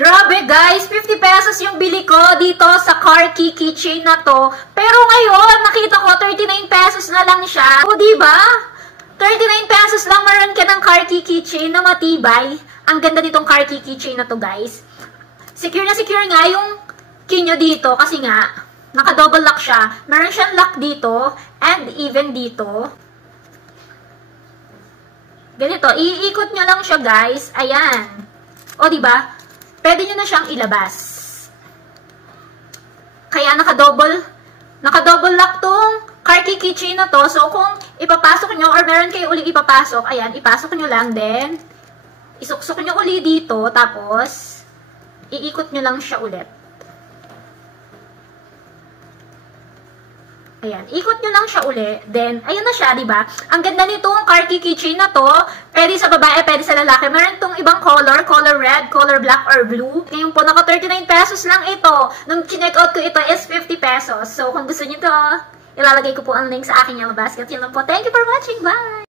Grabe guys, 50 pesos yung bili ko dito sa car key keychain na to. Pero ngayon, nakita ko 39 pesos na lang siya. O diba? 39 pesos lang meron ka ng car key keychain na matibay. Ang ganda nitong car key keychain na to guys. Secure na secure nga yung key nyo dito kasi nga, naka-double lock siya. Meron siyang lock dito and even dito. Ganito, iikot nyo lang siya guys. Ayan. O diba? Pwede nyo na siyang ilabas. Kaya naka-double lock tong car key keychain na to. So, kung ipapasok nyo or meron kayo ulit ipapasok, ayan, ipasok nyo lang din. Isuksok nyo ulit dito, tapos, iikot nyo lang siya ulit. Ayan, ikot nyo lang siya uli. Then, ayun na siya, diba? Ang ganda nitong car key keychain na to. Pwede sa babae, pwede sa lalaki. Meron tong ibang color red, color black, or blue. Ngayon po, naka 39 pesos lang ito. Nung chinek out ko ito is 50 pesos. So, kung gusto nyo to, ilalagay ko po ang link sa aking yellow basket. Yun lang po. Thank you for watching. Bye!